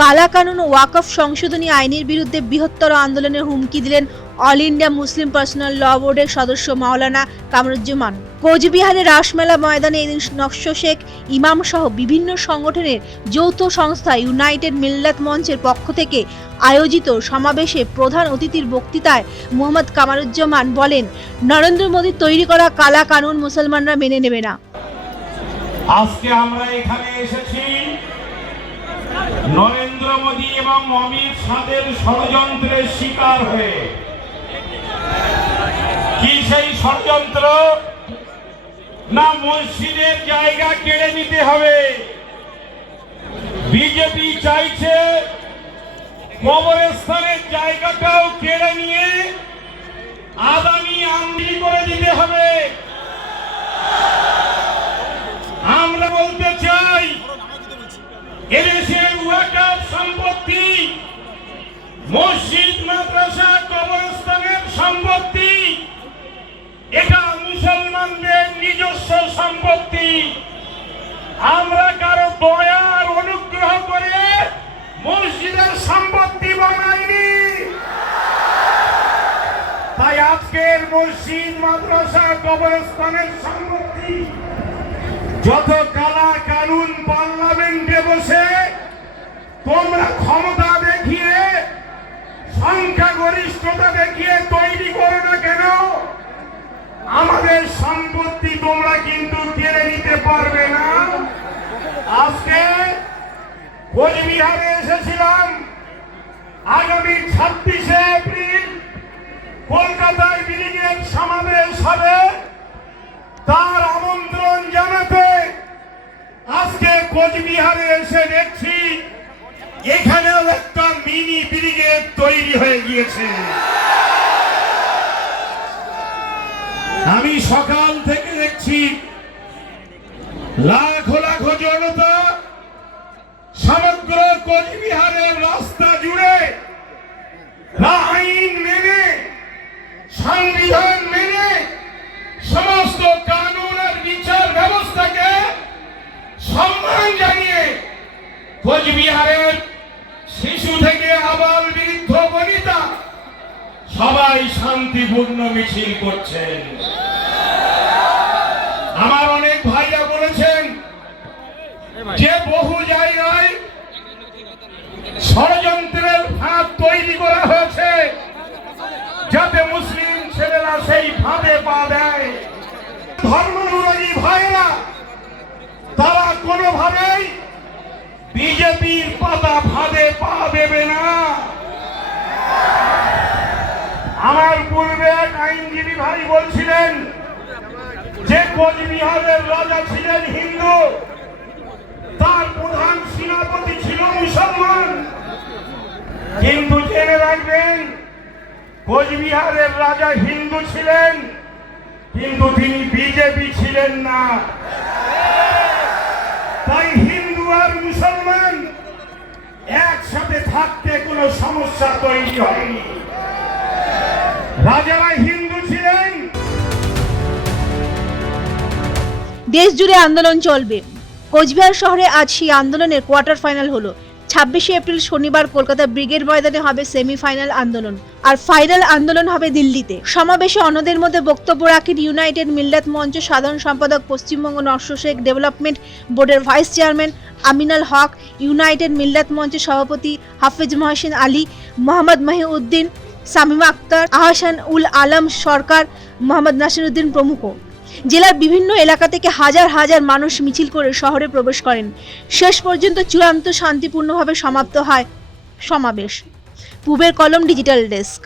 কালা কানুন ও ওয়াকফ সংশোধনী আইনের বিরুদ্ধে বৃহত্তর আন্দোলনের হুমকি দিলেন অল ইন্ডিয়া মুসলিম পার্সোনাল ল বোর্ডের সদস্য মাওলানা কামরুজ্জামান। কোচবিহারের রাসমেলা ময়দানে এদিন নকশ শেখ ইমাম সহ বিভিন্ন সংগঠনের যৌথ সংস্থা ইউনাইটেড মিল্লাত মঞ্চের পক্ষ থেকে আয়োজিত সমাবেশে প্রধান অতিথির বক্তৃতায় মোহাম্মদ কামরুজ্জামান বলেন, নরেন্দ্র মোদীর তৈরি করা কালা কানুন মুসলমানরা মেনে নেবে না। আজকে আমরা এখানে এসেছি নরেন্দ্র মোদী এবং অমিত শাহের ষড়যন্ত্রের শিকার হয়ে। কি সেই ষড়যন্ত্র? না, মসজিদের জায়গা কেড়ে নিতে হবে। বিজেপি চাইছে কবরস্থানের জায়গাটাও কেড়ে নিয়ে আদানি আমদানি করে দিতে হবে। আমরা বলতে চাই, এদেশের ওয়াকফ সম্পত্তি, মসজিদ, মাদ্রাসা, কবরস্থানের সম্পত্তি, এটা মুসলমানদের নিজস্ব সম্পত্তি। আমরা কারো দয়ার অনুগ্রহ করে মসজিদের সম্পত্তি বানাইনি। তাই আজকের মসজিদ, মাদ্রাসা, কবরস্থানের সম্পত্তি যত কালা কানুন পার্লামেন্টে বসে তোমরা ক্ষমতা দেখিয়ে, সংখ্যাগরিষ্ঠতা দেখিয়ে তৈরি করো না কেন, আমাদের সম্পত্তি তোমরা কিন্তু কেড়ে নিতে পারবে না। আজকে কোচবিহারে এসেছিলাম, আগামী 26শে এপ্রিল কলকাতায় ব্রিগেড সমাবেশ হবে, তার আমন্ত্রণ জানাতে আজকে কোচবিহারে এসে দেখছি এখানেও একটা মিনি ব্রিগেড তৈরি হয়ে গিয়েছে। আমি সকাল থেকে দেখছি লাখো লাখো জনতা সমগ্র কোচবিহারের রাস্তা জুড়ে আইন মেনে, সংবিধান মেনে, সমস্ত কানুন আর বিচার ব্যবস্থাকে সম্মান জানিয়ে কোচবিহারের শিশু থেকে আবাল বৃদ্ধ বনিতা সবাই শান্তিপূর্ণ মিছিল করছেন। আমার অনেক ভাইরা বলেছেন যে বহু জায়গায় ষড়যন্ত্রের ফাঁদ তৈরি করা হয়েছে যাতে মুসলিম ছেলেরা সেই ফাঁদে পা দেয়। ধর্মানুরাগী ভাইরা তারা কোনোভাবেই বিজেপির পাতা ফাঁদে পা দেবে না। আমার পূর্বে এক আইনজীবী ভাই বলছিলেন যে কোচবিহারের রাজা ছিলেন হিন্দু, তার প্রধান সেনাপতি ছিল মুসলমান। কিন্তু জেনে রাখবেন, কোচবিহারের রাজা হিন্দু ছিলেন, কিন্তু তিনি বিজেপি ছিলেন না। তাই হিন্দু আর মুসলমান একসাথে থাকতে কোনো সমস্যা তৈরি হয়নি। রাজারা হিন্দু ছিলেন। দেশ জুড়ে আন্দোলন চলবে। কোচবিহার শহরে আজ সেই আন্দোলনের কোয়ার্টার ফাইনাল হলো। 26শে এপ্রিল শনিবার কলকাতা ব্রিগেড ময়দানে হবে সেমিফাইনাল আন্দোলন, আর ফাইনাল আন্দোলন হবে দিল্লিতে। সমাবেশে অন্যদের মধ্যে বক্তব্য রাখেন ইউনাইটেড মিল্লাত মঞ্চ সাধারণ সম্পাদক, পশ্চিমবঙ্গ নকশ শেখ ডেভেলপমেন্ট বোর্ডের ভাইস চেয়ারম্যান আমিনুল হক, ইউনাইটেড মিল্লাত মঞ্চের সভাপতি হাফেজ মহসিন আলী, মোহাম্মদ মহিউদ্দিন, শামীমা আক্তার, আহসান উল আলম সরকার, মোহাম্মদ নাসিরউদ্দিন প্রমুখ। জেলার বিভিন্ন এলাকা থেকে হাজার হাজার মানুষ মিছিল করে শহরে প্রবেশ করেন। শেষ পর্যন্ত চূড়ান্ত শান্তিপূর্ণভাবে সমাপ্ত হয় সমাবেশ। পূবের কলম ডিজিটাল ডেস্ক।